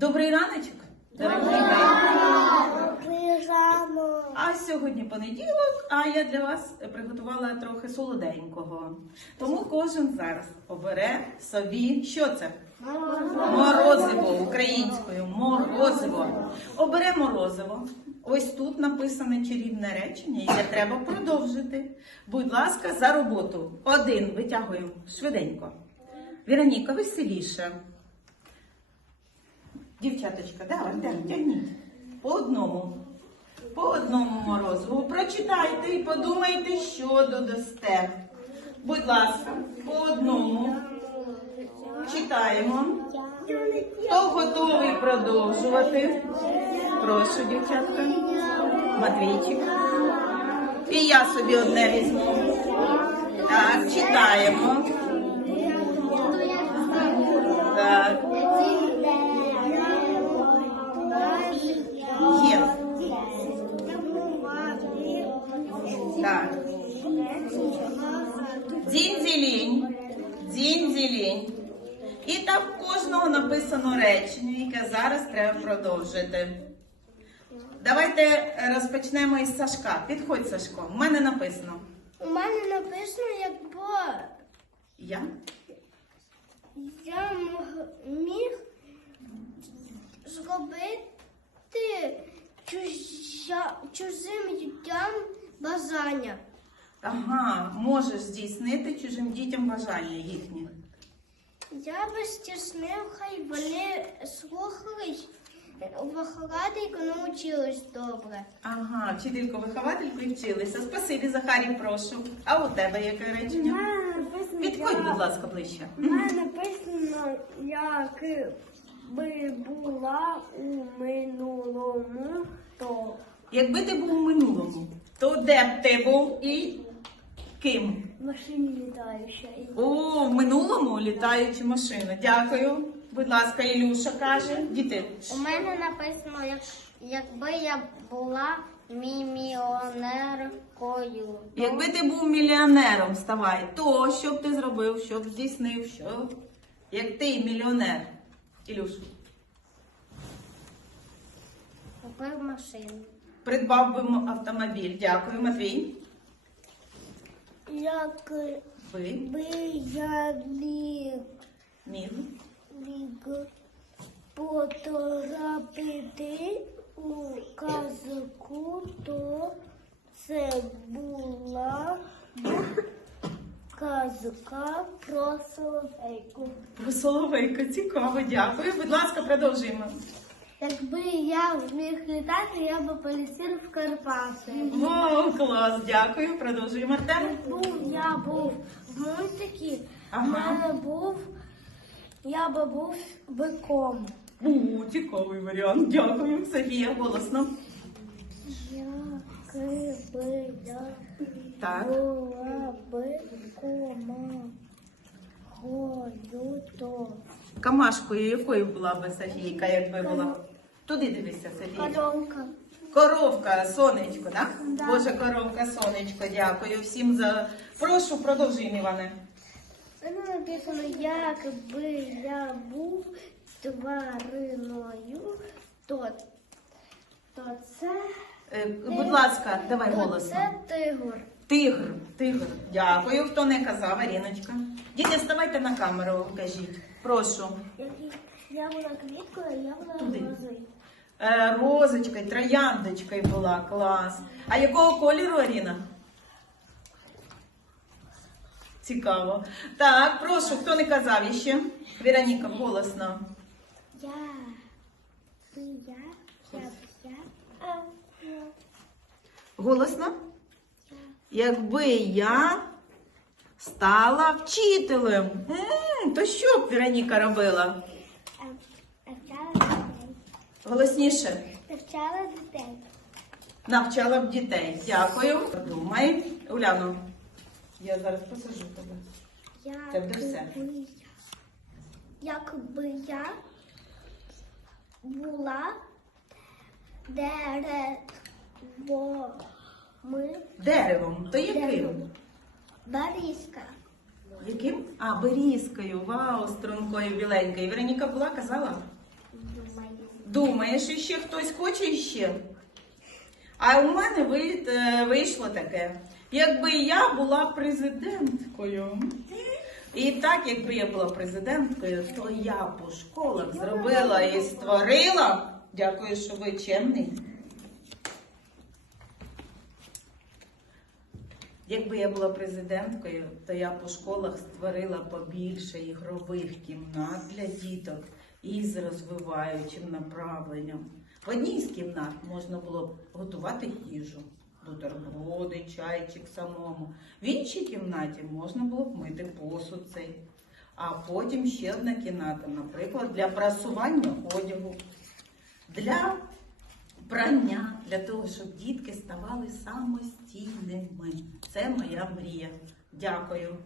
Добрий раночок! Дорогі Пижамо. А сьогодні понеділок, а я для вас приготувала трохи солоденького. Тому кожен зараз обере собі, що це? Морозиво українською. Морозиво. Обере морозиво. Ось тут написане чарівне речення, яке треба продовжити. Будь ласка, за роботу. Один витягуємо швиденько. Віроніка, веселіше. Дівчаточка, давай, давай, тягніть. По одному. По одному морозиву. Прочитайте і подумайте, що додасте. Будь ласка, по одному. Читаємо. Хто готовий продовжувати? Прошу, дівчатка. Матвійчик. І я собі одне візьму. Так, читаємо. Так, написано речення, яке зараз треба продовжити. Давайте е, розпочнемо із Сашка. Підходь, Сашко. У мене написано. У мене написано, якби Я? я міг зробити чужа, чужим дітям бажання. Ага, можеш здійснити чужим дітям бажання їхнє. Я би стіснив, хай вони слухались, виховати і навчились добре. Ага, вчительку виховательку і вчилися. Спасибі, Захарій, прошу. А у тебе яке речення? написано, Підходь, будь ласка, ближче. У мене написано, як би була у минулому, то Якби ти був у минулому, то де б ти був і ким? Машині літаюча. О, в минулому літаюча машина. Дякую. Будь ласка, Ілюша каже. Діти. У мене написано, як, якби я була міміонеркою. Якби ти був мільйонером, ставай, то що б ти зробив, що б здійснив, що? Як ти мільйонер. Ілюш, Купив машину. придбав би автомобіль. Дякую, Матвій. Як Ви би я міг, міг. міг потрапити у казку, то це була казка про соловейку. Про Соловейко, цікаво, дякую. Будь ласка, продовжуємо. Якби я зміг літати, я би полетів в Карпати. Вау, клас, дякую. Продовжуємо. Артем. Був я був в мультикі, в мене був, я би був биком. О, цікавий варіант. Дякую. Софія, голосно. Якби я Так. була биком, ходю, то Камашкою якою була би Софійка, якби була? Туди дивися, Софія. коровка. Коровка, сонечко, так? Да. Боже, коровка, сонечко, дякую всім за. Прошу, продовжуємо, Іване. Воно написано, якби я був твариною, то, то це, Е, будь ласка, давай то голосно. це тигр. Тигр, тигр. Дякую. Хто не казав, Аріночка. Діти, ставайте на камеру, кажіть. Прошу. Я була квіткою, я була Туди. розою. Е, розочкою, трояндочкою була, клас. А якого кольору, Аріна? Цікаво. Так, прошу, хто не казав іще? Вероніка, голосно. Я, я, я, я, Голосно? Якби я стала вчителем, м то що б Вероніка робила? Голосніше. Навчала дітей. Навчала б дітей. Дякую. Думай. Уляно, я зараз посажу тебе. Це буде все. Якби я- я була деревом, Деревом. То яким? Борізка. Яким? А, берізкою. Вау, стрункою біленькою. Вероніка була, казала? Думаєш, іще хтось хоче іще? А у мене е, вийшло таке. Якби я була президенткою. І так, якби я була президенткою, то я по школах зробила і створила. Дякую, що ви чемний. Якби я була президенткою, то я по школах створила побільше ігрових кімнат для діток із розвиваючим направленням. В одній з кімнат можна було б готувати їжу, бутерброди, чайчик самому. В іншій кімнаті можна було б мити посуд цей. А потім ще одна кімната, наприклад, для прасування одягу, для прання, для того, щоб дітки ставали самостійними. Це моя мрія. Дякую.